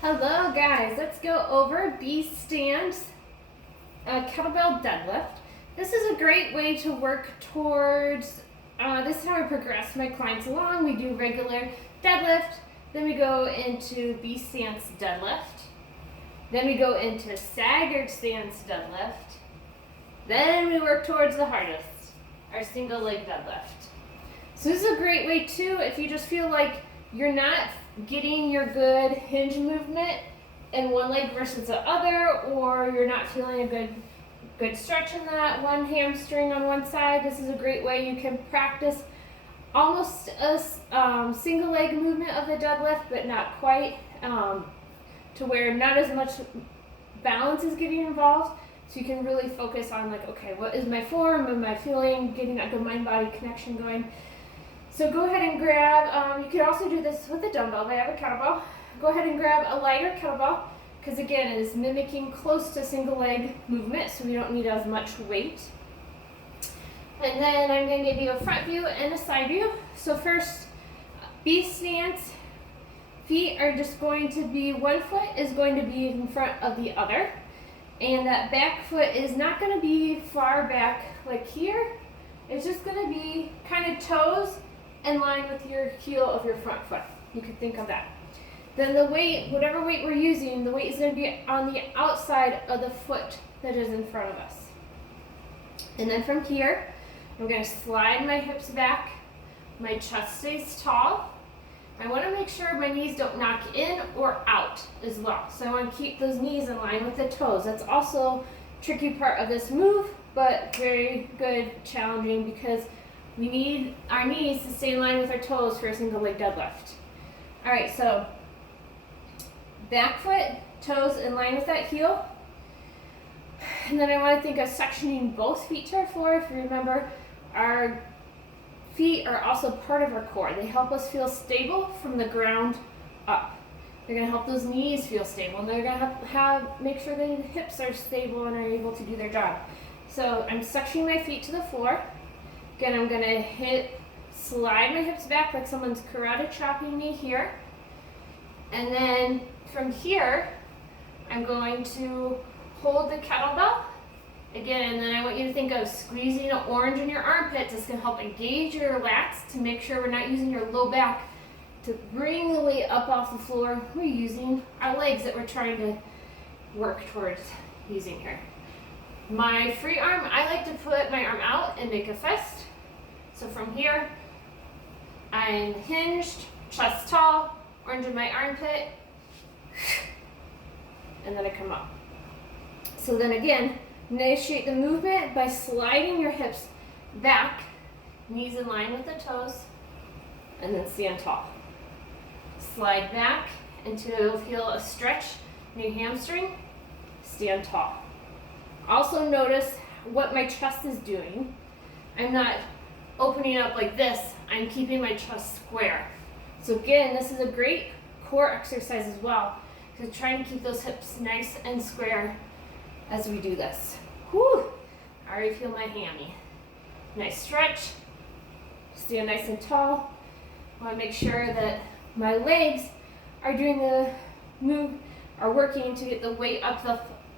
Hello guys, let's go over B stands kettlebell deadlift. This is a great way to work towards, this is how I progress my clients along. We do regular deadlift, then we go into B stance deadlift, then we go into staggered stance deadlift, then we work towards the hardest, our single leg deadlift. So this is a great way too if you just feel like you're not getting your good hinge movement in one leg versus the other, or you're not feeling a good stretch in that one hamstring on one side. This is a great way you can practice almost a single leg movement of the deadlift, but not quite, to where not as much balance is getting involved. So you can really focus on like, okay, what is my form? Am I feeling, getting a good mind-body connection going? So go ahead and grab, you can also do this with a dumbbell. I have a kettlebell. Go ahead and grab a lighter kettlebell, because again, it is mimicking close to single leg movement, so we don't need as much weight. And then I'm going to give you a front view and a side view. So first, B stance, feet are just going to be, one foot is going to be in front of the other, and that back foot is not going to be far back like here. It's just going to be kind of toes in line with your heel of your front foot. You could think of that. Then the weight, whatever weight we're using, the weight is going to be on the outside of the foot that is in front of us. And then from here, I'm going to slide my hips back. My chest stays tall. I want to make sure my knees don't knock in or out as well. So I want to keep those knees in line with the toes. That's also a tricky part of this move, but very good, challenging, because we need our knees to stay in line with our toes for a single leg deadlift. All right, so back foot, toes in line with that heel. And then I want to think of sectioning both feet to our floor. If you remember, our feet are also part of our core. They help us feel stable from the ground up. They're going to help those knees feel stable, and they're going to make sure the hips are stable and are able to do their job. So I'm sectioning my feet to the floor. Again, I'm going to slide my hips back like someone's karate chopping me here. And then from here, I'm going to hold the kettlebell. Again, and then I want you to think of squeezing an orange in your armpits. It's going to help engage your lats to make sure we're not using your low back to bring the weight up off the floor. We're using our legs that we're trying to work towards using here. My free arm, I like to put my arm out and make a fist. So from here, I'm hinged, chest tall, orange in my armpit, and then I come up. So then again, initiate the movement by sliding your hips back, knees in line with the toes, and then stand tall. Slide back until you'll feel a stretch in your hamstring, stand tall. Also notice what my chest is doing. I'm not opening up like this, I'm keeping my chest square. So again, this is a great core exercise as well, because trying to keep those hips nice and square as we do this. Whew, I already feel my hammy. Nice stretch, stand nice and tall. I want to make sure that my legs are doing the move, are working to get the weight up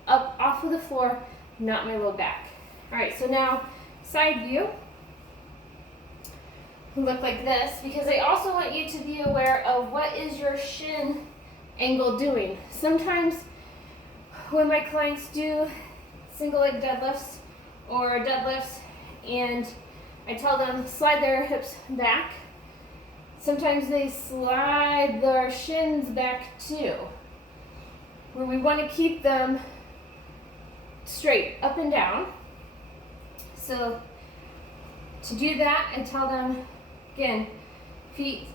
off of the floor, not my low back. All right, so now side view. Look like this, because I also want you to be aware of what is your shin angle doing. Sometimes when my clients do single leg deadlifts or deadlifts and I tell them slide their hips back, sometimes they slide their shins back too, where we want to keep them straight up and down. So to do that, I tell them, again, feet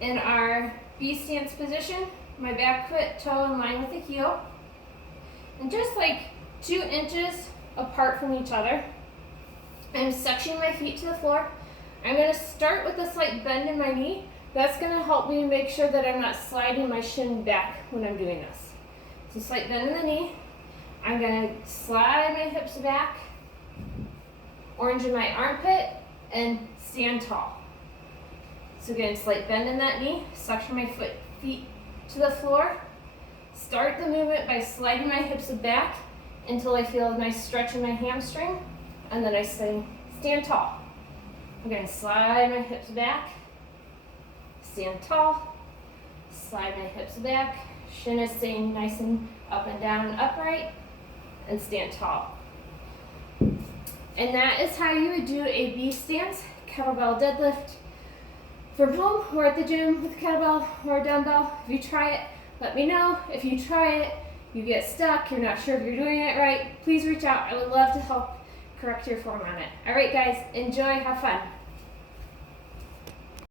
in our B stance position, my back foot, toe in line with the heel, and just like 2 inches apart from each other. I'm sectioning my feet to the floor. I'm going to start with a slight bend in my knee. That's going to help me make sure that I'm not sliding my shin back when I'm doing this. So slight bend in the knee. I'm going to slide my hips back, orange in my armpit, and stand tall. So again, slight bend in that knee, suction my feet to the floor, start the movement by sliding my hips back until I feel a nice stretch in my hamstring, and then I stand tall. Again, slide my hips back, stand tall, slide my hips back, shin is staying nice and up and down and upright, and stand tall. And that is how you would do a B stance kettlebell deadlift from home or at the gym with a kettlebell or a dumbbell. If you try it, let me know. If you try it, you get stuck, you're not sure if you're doing it right, please reach out. I would love to help correct your form on it. All right, guys, enjoy, have fun.